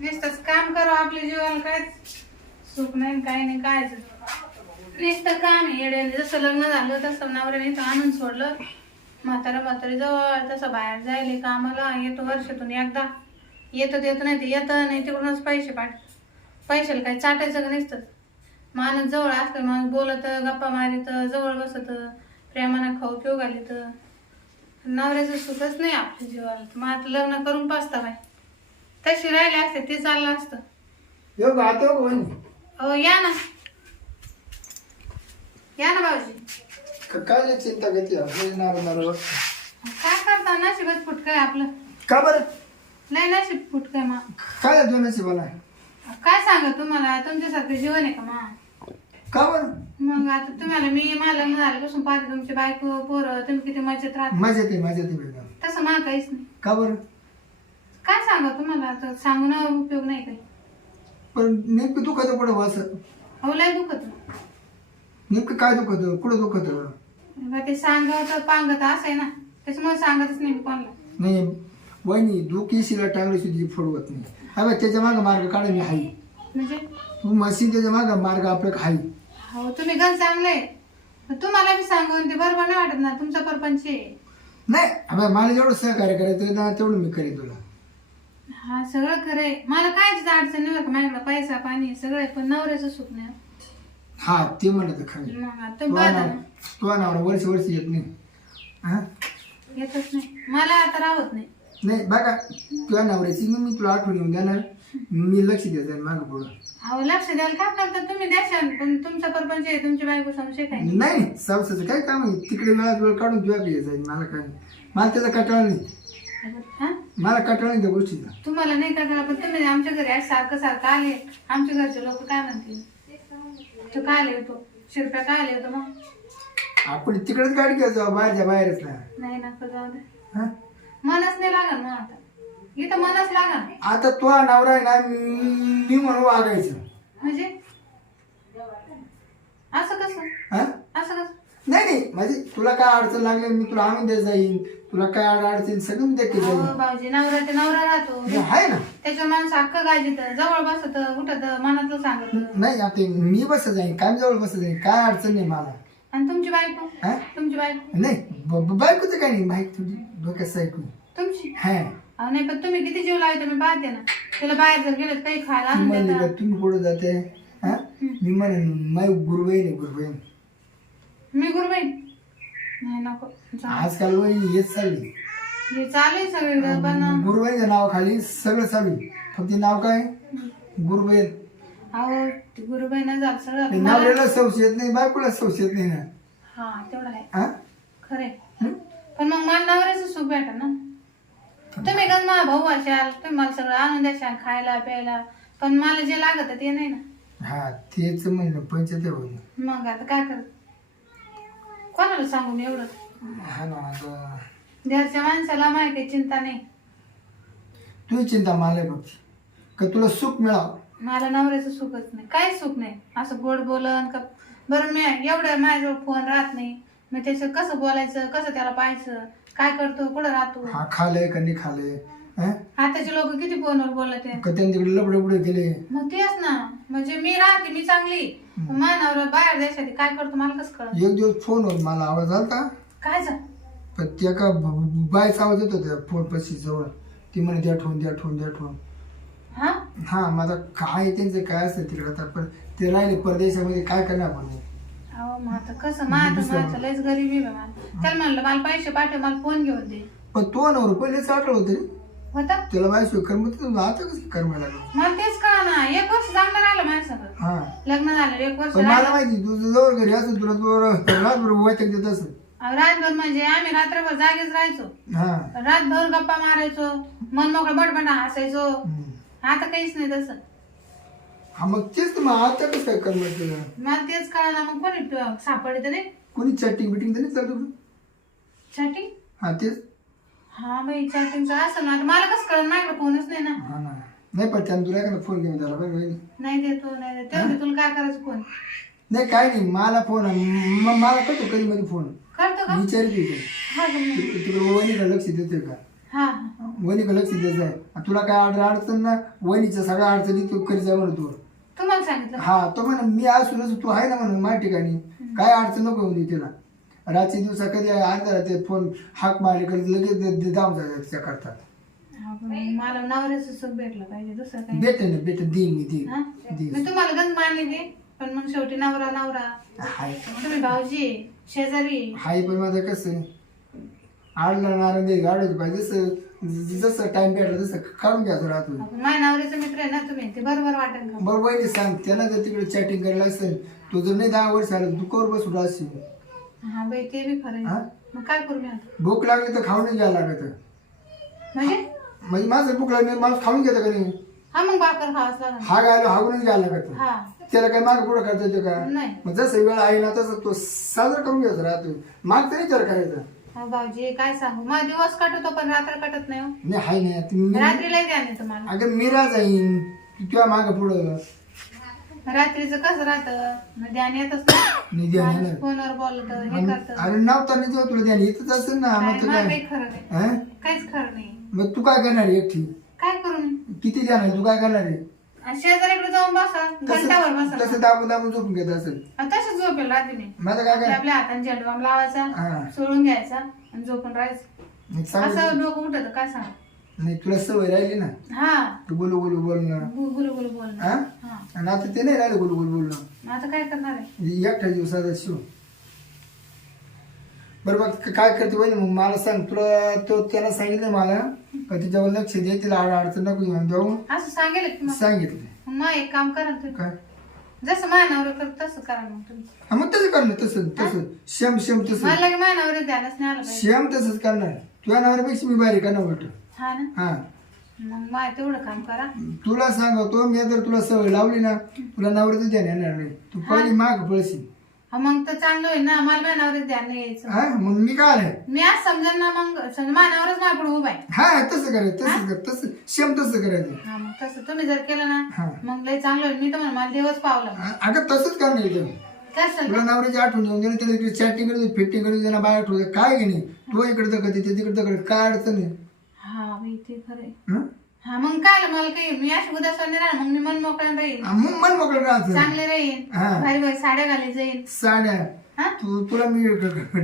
नुसतंच काम करू आपल्या जीवाला काय सुख नाही काय नाही काय नुसतं काम आहे येड्याने जसं लग्न झालं तसं नवऱ्याने तर आणून सोडलं. म्हातारा म्हातारी जवळ तसं बाहेर जायले कामाला. येतो वर्षातून एकदा. येतं येत नाही ते येतं नाही. तिकडूनच पैसे पाठ पैशाला काय चाटायचं का नसतं माणूस जवळ असतं माणूस बोलत गप्पा मारित जवळ बसत प्रेमानं खाऊ पिऊ घालित. नवऱ्याचं सुखच नाही आपल्या जीवाला. मग आता लग्न करून पाचता बाय तशी राहिली असते ते चाललं असतं. यो का आता यो का वहिनी? अहो या ना. या ना भाऊजी. का- काय लय चिंता घेते नार नार काय करता? नशिबच फुटकय आपलं. का बरं? नाही नशीब फुटकय मा. काय दोन नशिबाला? काय सांगा तुम्हाला? तुमच्यासारखं जीवन आहे का मा? का बरं? मग आता तुम्हाला मी मला लग्न झाल्यापासून पाहते तुमची बायको पोरं तुम्ही किती मजेत राहता. मजा येते मजा येते बेटा. तसं मला काहीच नाही. का बरं? काय सांगा तुम्हाला? आता सांगून उपयोग नाही काही. पण नेमकं दुखत कुठं वास अहो लय दुखत. नेमकं काय दुखत? कुठं दुखत? मग ते सांगत पांगत असं आहे ना. त्याच्यामुळे सांगतच नाही मी कोणाला. नाही वहिनी दुखीशीला टांगली सुद्धा फोडवत नाही. अबे त्याच्या मागं मार्ग काढा मी हाई म्हणजे? तू मशीन त्याच्या मागं मार्ग आपलं हाई हो तुम्ही गण चांगले पण तुम्हाला बी सांगून ते बरोबर नाही वाटत ना. तुमचा परपंच आहे. नाही अबे मला जेवढं सहकार्य करायचं ना तेवढं मी करेन तुला. हा सगळं खरंय मला काय तिथं अडचण नाही बरं का माझ्याकडे पैसा पाणी सगळं आहे पण नवऱ्याचं सुख नाही. हा ते म्हणत खरं मग आता तुम्ही पाहता ना. तो नावर वर्ष वर्ष येत नाही. हा? येतच नाही. मला आता राहत नाही. नाही बघा तुझ्या नवऱ्याची मी तुला आठवण येऊन देणार. मी लक्ष द्यायचं मागं पुढं. अहो लक्ष द्याल काय करता तुम्ही द्याशाल पण तुमचा परपंच आहे तुमची बायको संशय काय? नाही नाही सावसाचं काय काम आहे? तिकडे वेळात वेळ काढून तुझ्याकडे जाईल मला काय नाही. मला त्याचा कटाळा नाही. हा? मला कटाळा नाही त्या गोष्टीचा. तुम्हाला नाही करणार पण तुम्ही आमच्या घरी आज सारखं सारखं आले. आमच्या घरचे लोक काय म्हणतील? तू काय आले होतो? शिरप्या काय आले होतो मग? आपण तिकडेच गाडी घ्यायचो बाहेरच्या बाहेरच. ना नाही नको जाऊ दे. हा? मनच नाही लागल मग आता. इथं मनच लागल आता तो नवरा आहे ना मी म्हणून वागायचं. म्हणजे? असं कसं? हा? असं कसं? नाही नाही म्हणजे तुला काय अडचण लागली मी तुला आणून देत जाईन. तुला काय अड अडचण सगळं मी देखील अहो, जाईन भाऊजी नवरा ते नवरा राहतो. हे आहे ना. त्याच्या माणूस हक्क गाजीत जवळ बसत उठत मनातलं सांगत. नाही आता मी बसत जाईन काय जवळ बसत जाईन काय अडचण नाही मला. आणि तुमची बायको? हा? तुमची बायको? नाही ब- ब- बायकोचं काय नाही बाईक तुझी डोक्यात साईड तुमची? हा. अहो नाही पण तुम्ही किती जीव लावते मी पाहते ना. तुला बाहेर जर गेलं काही खायला आणून देता. तुम्ही कुठं जाते हा? मी म्हणेन माय गुरुबाईन आहे गुरुबाईन मी गुरुबाई नाही नको. जा. आजकाल वहिनी हेच चालली. हे चालू आहे सगळीकडे पण गुरुबाईच्या नावाखाली सगळं चालू आहे. फक्त नाव काय? गुरुबाईन अहो ते गुरुबाई झालं सगळं. मला- नवऱ्याला सौश येत नाही बायकोला सौश येत नाही ना? हा तेवढं आहे. हा? खरंय हं? पण मग मला नवऱ्याचं सुख भेटा ना. तुम्ही गण माझा भाऊ असाल तुम्ही मला सगळं आणून द्याशाल खायला प्यायला. पण मला जे लागत ते नाही ना. हा तेच म्हणलं पंचायत होईल मग आता काय कर कोणाला सांगू मी एवढं? हा ना आता घरच्या माणसाला माहिती काही चिंता नाही. तुझी चिंता मला आहे बघ. का तुला सुख मिळावं? मला नवऱ्याचं सुखच नाही. काहीच सुख नाही. असं गोड बोलन का बरं मी एवढं माझ्याजवळ फोन राहत नाही. मग त्याचं कसं बोलायचं कसं त्याला पाहायचं काय करतो कुठं राहतो? हा खाले का नाही खाले? हा? आताचे लोक किती फोनवर बोलत आहे का त्यांनी तिकडे लपडे पुढे गेले मग तेच ना. म्हणजे मी राहते मी चांगली. मानावर बाहेर देशात काय करतो मला कसं कळत एक दिवस फोनवर मला आवाज आला काय झालं? पण त्या का बायचा आवाज येत होता फोन पशी जवळ. ती म्हणे द्या ठेवून द्या ठेवून द्या ठेवून. हा? हा माझा काय त्यांचं काय असेल तिकडे आता? पण ते राहिले परदेशामध्ये काय करणार आपण अहो मग आता कसं? माझं लयच गरीबी आहे मला त्याला म्हणलं मला पैसे पाठव मला फोन घेऊन दे. पण तो नवर पहिलेच आठवलं होतं. होता? त्याला बायशो करमत नव्हतं. आता कसं करमायला लागलं मला तेच कळा ना एक वर्ष चांगलं राहिलं माझ्या सगळं हा. लग्न झालं एक वर्ष पण मला राहिलं माहिती तुझं जवळ घरी असेल तुला तो रातभर वैतक देत असेल. अहो, रातभर म्हणजे आम्ही रात्रभर जागेच राहायचो. हा. रातभर गप्पा मारायचो मन मोकळं बडबडा हसायचो. हम्म. आता काहीच नाही तसं. हा मग तेच तर मग आता कसं काय करमत तुला? मला तेच कळालं मग कोणी सापडत नाही कोणी चॅटिंग बिटिंग तर नाही चालू चॅटिंग हा तेच. हा बाई चॅटिंगचं असं ना आता मला कसं कळलं माझ्याकडे फोनच नाही ना. हा ना. नाही पण त्यानं तुला एखादा फोन घेऊन बरं होईल नाही देतो नाही देतो. तेवढी तुला काय करायचं फोन नाही काय नाही मला फोन मला करतो कधी मध्ये फोन करतो का? विचारते तू. हा का मग? तिकडे वहिनीला लक्ष देतोय का? हा हा. वहिनीकडे लक्ष द्यायचं आहे आणि तुला काय अडचण अडचण ना वहिनीच्या सगळ्या अडचणी तू करी जा म्हणतो तुम्हाला सांगितलं? हा तो म्हणे मी असूनच तू आहे ना म्हणून माझ्या ठिकाणी. काय अडचण नको होऊ दे तिला. रात्री दिवसा कधी अंधारात ते फोन हाक मारले कधी लगेच जाऊन जायचं तिच्या करतात. हा, पण मला नवऱ्याचं सुख भेटलं पाहिजे दुसरं काही भेटे ना भेटे देईन मी हा? देईन. मी तुम्हाला गंज मानले ते पण मग शेवटी नवरा नवरा. हाय. तुम्ही भाऊजी शेजारी. हाय पण माझं कसं आहे? आडला गाडूच पाहिजे जसं जसं टाइम भेटला तसं काढून घ्यायचं राहतो आपण माझ्या नवऱ्याचा मित्र आहे ना तुम्ही ते बरोबर वाटेल का? बरं वहिनी सांग. त्याला जर तिकडे चॅटिंग करायला असेल तू जर नाही दहा वर्ष आला तू कवर बसून राहशील. हा बाई ते बी खरं हा? आहे. मग काय करू मी आता? भूक लागली तर खाऊन घ्यायला लागत. म्हणजे? म्हणजे माझं भूक लागली मला खाऊन घेतं का नाही? हा मग भाकर खावाच लागेल. हा गायला हागूनच घ्यायला लागत. हा. त्याला काय माग पुढं करता येतो का? नाही. मग जसं वेळ आहे ना तसं तो साजरा करून घ्यायचा राहतो. माग तरी विचार करायचा. हा भाऊजी काय सांगू? मग दिवस काटतो पण रात्र काटत नाही हो. नाही हाय नाही. मी- द्या नाही तुम्हाला. अगं मीरा जाईन किंवा माग पुढं. रात्रीचं कसं राहतं? ध्यान येतच नाही. फोनवर बोलत हे करत. अरे नव्हता नाही जेव्हा तुला ध्यान येतच असेल ना मग तर काय? काही खरं नाही. हं? काहीच खरं नाही. मग तू काय करणार आहे एकटी? काय करू मी? किती ध्यान आहे? तू काय करणार आहे? आणि शेजारीकडे जाऊन बसा. घंटाभर तसं बसा. तसं दाबून दाबून झोपून घेत असेल. तसंच झोपेल रात्री मी. माझं काय आपल्या काय आपल्या हाताने झेंडूबाम लावायचा सोडून घ्यायचा आणि झोपून राहायचं. चांगलं. असं डोकं उठत काय सांग? नाही तुला सवय राहिली ना? हा. तू बोलणं गु- गुलू गुलू बोलणं हा? हा. आणि आता ते नाही राहिलं बोलू बोलणं. मग आता काय करणार आहे? एकट्या दिवसाचा शिव. बरं मग काय करते वहिनी मग मला सांग तुला तो त्याला सांगितलं मला का तिच्यावर लक्ष दे तिला आड अडचण नको येऊन जाऊ. असं सांगेल की मग? सांगितलं. मग मग एक काम करा ना तुम्ही. काय? जसं मानावर करत तसं करा मग तुम्ही. हा मग तसं करणार तसं तसं. शेम शेम तसं. मला की मानावर ध्यानच नाही आलं पाहिजे. शेम तसंच करणार. तुझ्या नवऱ्यापेक्षा मी बारीक करणार वाटत हा ना हा. मग माय तेवढं काम करा. तुला सांगतो मी जर तुला सवय लावली ना तुला नवऱ्याचं ध्यान येणार नाही. तू पहिली माग पळशील. हा, मग तर चांगलं होईल ना मला मानावर ध्यान नाही यायचं. हा मग मी काय मी आज समजेल ना मग समजा मानावरच माझ्या पुढे उभा आहे. हा तसं करायचं तसं कर तसं शेम तसं करायचं. हा मग तसं तुम्ही जर केलं ना हा. मग लय चांगलं होईल. मी तर मला दिवस पावला. अगं तसंच करणार काय सांग तुला नवऱ्याची आठवण येऊन गेली त्याला इकडे चॅटिंग करू फिटिंग करू त्यांना बाहेर ठेवू दे. काय घेणे? तो इकडे तर कधी ते तिकडे तर काय अडचण आहे? हा बाई ते खरंय हं? मग काय मला काही मी अशी राहणार मग मी मन मोकळ्या राहील मग मन मोकळं चांगले राहील हा. भारी भारी साड्या जाईल साड्या. हा? तू तुला मी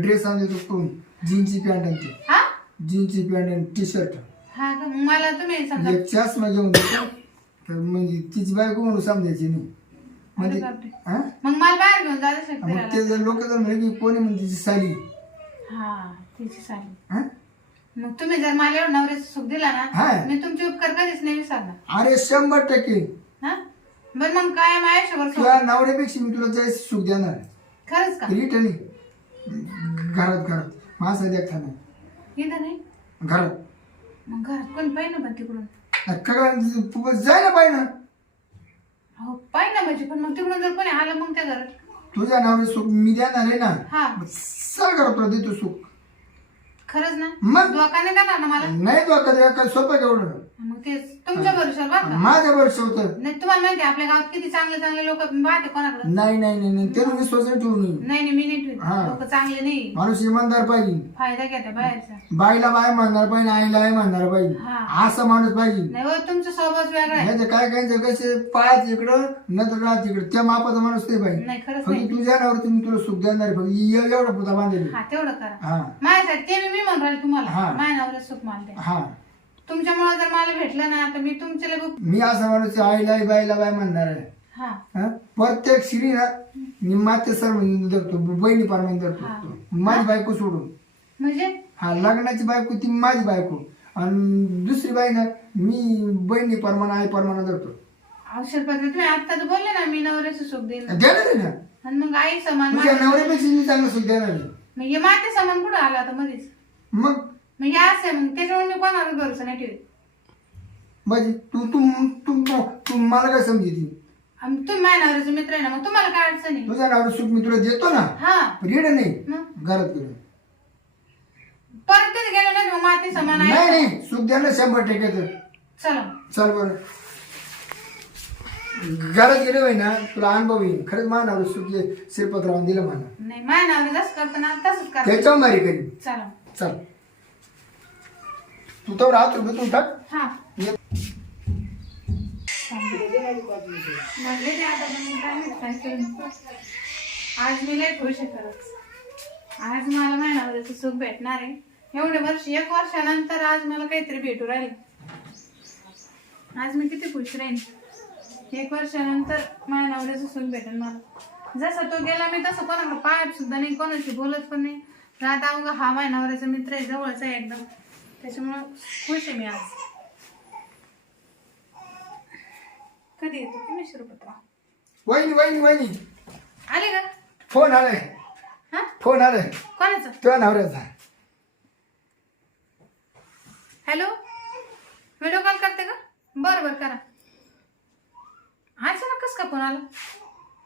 ड्रेस आणून देतो कोण जीन्सची पॅन्ट आणते हा? जीन्सची पॅन्ट आणि टी शर्ट हा का? मग मला तुम्ही समजा एक चष्मा घेऊन देतो. तर म्हणजे तिची बायको म्हणून समजायची नाही. अरे म्हणजे बापरे. हा? मग मला बाहेर घेऊन जायचं मग ते लोक जर म्हणे की कोणी म्हणते तिची साली हा तिची साडी. हा? मग तुम्ही जर एवढं नवऱ्याचं सुख दिला. ना मी तुमचे उपकार कधीच नाही विसरणार. अरे शंभर टक्के. हा? बरं मग काय सुख? तुला नवऱ्यापेक्षा मी तुला जास्त सुख देणार खरंच का? रिटर्न घरात घरात. माझा देखता नाही इथं नाही? घरात. मग घरात कोणी पाहिजे ना पण तिकडून? काय जाय ना पाहिजे ना. हो पाहिजे ना म्हणजे पण मग तिकडून जर कोणी आलं मग त्या घरात? तुझ्या नवरे सुख मी देणार आहे ना. हा. सर घरात तुला देतो सुख. खरंच ना? मग? धोका नाही देणार ना मला? नाही तो काय सोपं केवढं मग तेच. तुमच्या भरोशावर माझ्या वर्ष होतं नाही तुम्हाला माहिती आहे, आपल्या गावात किती चांगले चांगले लोक पाहते कोणाकडे. नाही नाही नाही नाही. ते विश्वास नाही ठेवू नये नाही नाही मी नाही हा. लोक चांगले नाही. माणूस इमानदार पाहिजे. फायदा घेते बाहेरचा. बाईला बाय म्हणणार पाहिजे आईला आई म्हणणार पाहिजे. हा. असा माणूस पाहिजे. नाही हो तुमचा स्वभाव वेगळा आहे. नाही तर काय काय कसे पाच इकडं नंतर राहत इकडं त्या मापाचा माणूस नाही पाहिजे. नाही खरंच नाही. फक्त तुझ्या नावावर तुम्ही तुला सुख देणार आहे. फक्त ए- एवढा पुता बांधेल हा तेवढं करा. हा. माझ्यासाठी ते बी मी म्हणून राहिले तुम्हाला. हा. माझ्या नवऱ्यात सुख द्या हा. तुमच्यामुळे जर मला भेटलं ना तर मी तुमच्या लगेच मी असा माणूस आईला आई, बाईला बाय म्हणणार आहे. हा. हा? प्रत्येक श्री ना मी माते सर म्हणून धरतो बहिणी पार म्हणून हा. धरतो माझी बायको सोडून. म्हणजे? हा लग्नाची बायको ती माझी बायको. आणि दुसरी बाई ना मी बहिणी परमाना आई परमाना धरतो. औषध पद्धती तुम्ही आता तर बोलले ना मी नवऱ्याचं सुख देईल देणार आहे ना. आणि मग आई समान तुझ्या नवऱ्यापेक्षा मी चांगलं सुख देणार आहे. मग हे माते समान कुठं आला आता मध्येच मग? मग हे असं आहे मग त्याच्यामुळे मी कोणावर भरोसा नाही ठेवत. माझी तू तू तू तू मला काय समजती आणि तुम्ही माझ्या नवऱ्याचे मित्र आहे ना मग तुम्हाला काय अडचण आहे? तुझ्या नावावर सुख मी तुला देतो ना हा. रेड नाही. मग? घरात गेलो. परत तिथे गेलं नाही मग माती समान नाही आहे. नाही सुख देणार शंभर टक्क्याचं चला. चल बरं. घरात गेले होय ना तुला अनुभव येईल. खरंच माझ्या नावावर सुख श्रीपत राहून दिलं मला. नाही माझ्या नवरे जसं करतो ना तसंच त्याच्यावर मारी करी चला. चल. तू तर राहतो तू टाक हा. ये. म्हणले ते आता पण मी काय माहीत काय करू आज मी लय खुश आहे खरंच. आज मला महिनाभराचं सुख भेटणार आहे. एवढे वर्ष एक वर्षानंतर आज मला काहीतरी भेटू राहील. आज मी किती खुश राहीन. एक वर्षानंतर माझ्या नवऱ्याचं सुख भेटेल मला. जसं तो गेला मी तसं कोणाकडे पाहत सुद्धा नाही कोणाशी बोलत पण नाही. राहता अवघा हा माझ्या नवऱ्याचा मित्र आहे जवळचा आहे एकदम. त्याच्यामुळं खुश आहे मी आज. कधी येतो तुम्ही शिरपत्रा वहिनी वहिनी वहिनी. आले का? फोन आलाय. हा? फोन आलाय. कोणाचं? तुझ्या नवऱ्याचा. हॅलो? व्हिडिओ कॉल करते का? बरं बरं करा. अचानक कस का फोन आला?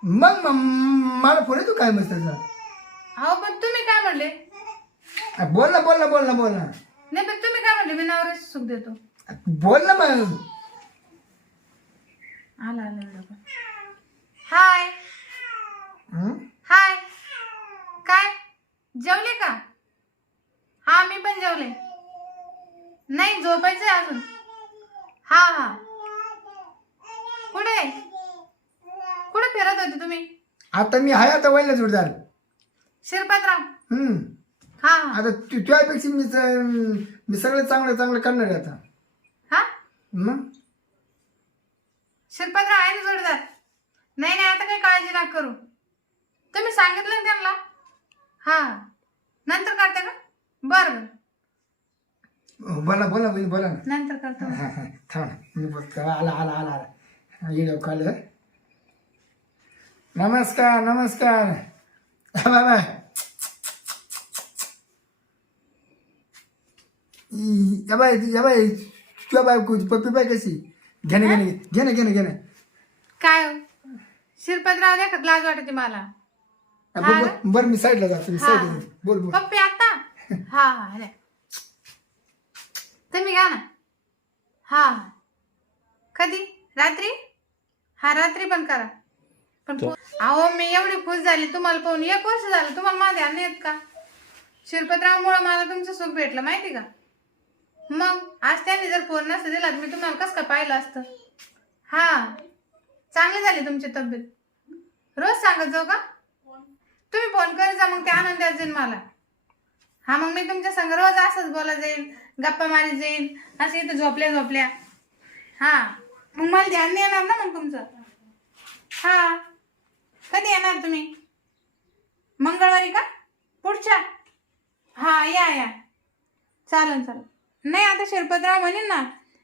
मग म- मला फोन येतो काय मस्त त्याचा? अहो पण तुम्ही काय म्हणले? बोल ना बोल ना बोल ना बोल ना. नाही पण तुम्ही काय म्हणले? मी नवऱ्याचं सुख देतो. बोल ना मग. आला आला हाय. हं? हाय. काय? जेवले का? हा मी पण जेवले. नाही झोपायचंय अजून. हा हा. कुठे? कुठे फिरत होते तुम्ही? आता मी आहे आता वहिला जोडदार. शिरपतराव. हम्म हा. आता तु- तुझ्यापेक्षा मी च- मी सगळं चांगलं चांगलं करणार आहे आता. हा? मग? शिरपतराव आहे ना जोडदार. नाही नाही आता काही काळजी नका करू. तुम्ही सांगितलं ना त्यांना? हा. नंतर करते का? बरं बरं. हो, बोला बोला वहिनी बोला ना. नंतर करतो. हा, हा, थांब ना. मी बोलतो आला आला आला आला. Video call. नमस्कार नमस्कार. बाबा या बाई या बाई तुझ्या बायको पप्पी बाय कशी घेणे घेणे घेणे घेणे घेणे काय हो? शिरपतराव देखत लाज वाटते मला. बरं बरं, मी साईडला जातो मी हा. साईडला बोल बोल. पप्पी आता? हा हा तुम्ही घ्या ना. हा हा. कधी? रात्री? हा रात्री पण करा. पण पो- अहो मी एवढी खुश झाली. तुम्हाला पाहून एक वर्ष झालं. तुम्हाला माझ्या ध्यान नाही येत का? शिरपतरावमुळे मला तुमचं सुख भेटलं माहिती का? मग आज त्यांनी जर फोन नसतं दिला तर मी तुम्हाला कसं काय पाहिलं असतं? हा. चांगली झाली तुमची तब्येत. रोज सांगत जाऊ का? तुम्ही फोन करत जा मग ते आनंद जाईल मला. हा मग मी तुमच्या संग रोज असंच बोला जाईल गप्पा मारी जाईल असं इथं झोपल्या झोपल्या. हा. मग मला ध्यान नाही येणार ना मग तुमचं? हा. कधी येणार तुम्ही? मंगळवारी का? पुढच्या? हा या या. चालेल चालेल नाही आता शिरपतराव म्हणेन ना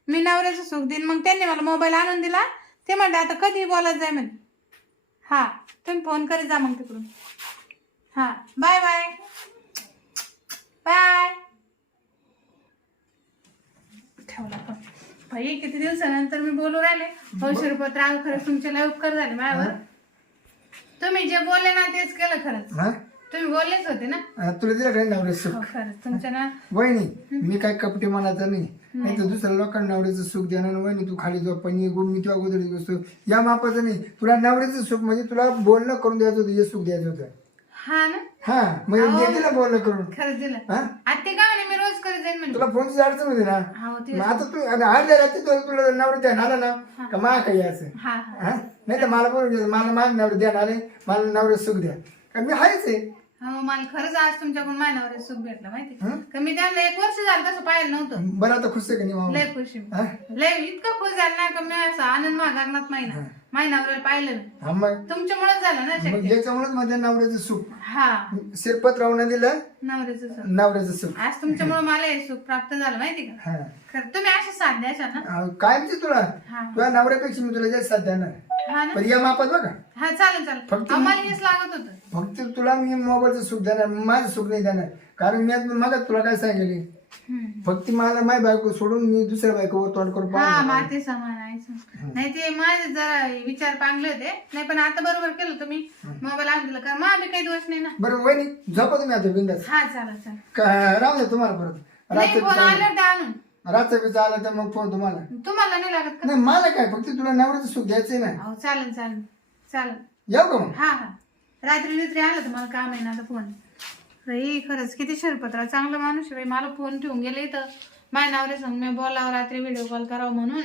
मी नवऱ्याचं सुख देईन. मग त्यांनी मला मोबाईल आणून दिला. ते म्हणते आता कधी बोलत जाय म्हणे. हा तुम्ही फोन करीत जा मग तिकडून. हा बाय बाय बाय ठेवला पण बाई किती दिवसानंतर मी बोलू राहिले. हो शिरपतराव खरंच तुमचे लय उपकार झाले माझ्यावर. तुम्ही जे बोलले ना तेच केलं खरंच. तुम्ही बोललेच होते ना? तुला दिलं काय नवऱ्याचं सुख? हो खरंच. तुमच्या ना वहिनी मी काय कपटे म्हणायचं नाही. नाही. तर दुसऱ्या लोकांना नवऱ्याचं सुख देणार नाही. वहिनी तू खाली झोप पण ये, गो- मी तुझ्या गोदरीत बसतो. या मापाचं नाही. तुला नवऱ्याचं सुख म्हणजे तुला बोलणं करून द्यायचं होतं हे सुख द्यायचं होतं. हा ना? हा म्हणजे ना बोलणं करून. खरंच दिलं. हा? आता ते काय म्हणे मी रोज करीत जाईन म्हणजे तुला फोनची अडचण होती ना? हो ते मग आता तू आता अर्ध्या रात्री तुला तुला नवरा द्या आला ना का मा काही असं हा हा. हा? नाही तर मला बोलून मला माझ्या नवरा द्या आले मला नवऱ्या सुख द्या. मी आहेच आहे. हो मला खरंच आज तुमच्याकडून माझ्यावर सुख भेटलं माहिती हं? का मी त्यांना एक वर्ष झालं तसं पाहिलं नव्हतं. बरं आता खुश आहे का नाही मामा? लय खुशी. हा? लय इतकं खुश झालं ना का मी असं आनंद मागणार महिना. महिनावर पाहिलं हा मग? तुमच्यामुळेच झालं ना मग शक्य. याच्यामुळेच माझ्या नवऱ्याचं सुख. हा. शिरपत रावणं दिलं नवऱ्याचं सुख. नवऱ्याचं सुख. आज तुमच्यामुळे मला हे सुख प्राप्त झालं माहिती का? हा. खरं तुम्ही असे साथ द्याशाल ना? अहो, कायमची तुला. हा. तुझ्या नवऱ्यापेक्षा मी तुला जास्त साथ देणार. हा ना. पण या मापात बघा. हा चालेल चालेल. फक्त मला हेच लागत होतं. फक्त तुला मी मोबाईलचं सुख देणार माझं सुख नाही देणार. कारण मी मग तुला काय सांगितले. फक्त मला माझी बायको सोडून मी दुसऱ्या बायकोवर तोंड करून हा पाहणार. माते समान आहे समान. नाही ते माझे जरा विचार पांगले होते. नाही पण आता बरोबर केलं तुम्ही. मोबाईल आणून दिला. माझा काही दोष नाही ना. बरं वहिनी झोपा तुम्ही आता बिंदास. हा चालेल चालेल. राहू द्या तुम्हाला परत. नाही फोन रात्र आले आणून. रात्र आला तर मग फोन तुम्हाला. तुम्हाला नाही लागत का? नाही मला काय फक्त तुला नवऱ्याचं सुख द्यायचंय ना. अहो चालेल चालेल. चालेल. येऊ का मग? हा हा. रात्री रात्री आलं तर मला काम आहे ना आता फोन. रे खरंच किती शिरपत्रा चांगला माणूस आहे बाई. मला फोन ठेवून गेले इथं. माय नावरे संग मी बोलावं रात्री व्हिडिओ कॉल करावं म्हणून.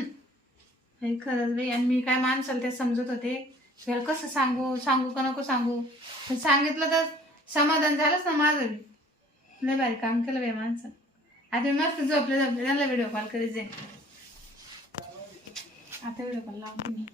हे खरंच बाई. आणि मी काय माणसाला ते समजत होते. त्याला कसं सांगू? सांगू का नको सांगू? पण सांगितलं तर समाधान झालंच ना माझं नाही लय भारी काम केलं बाई माणसं. आता मी मस्त झोपले झोपले त्यांना व्हिडिओ कॉल करीत जाईन. आता व्हिडिओ कॉल लावते मी.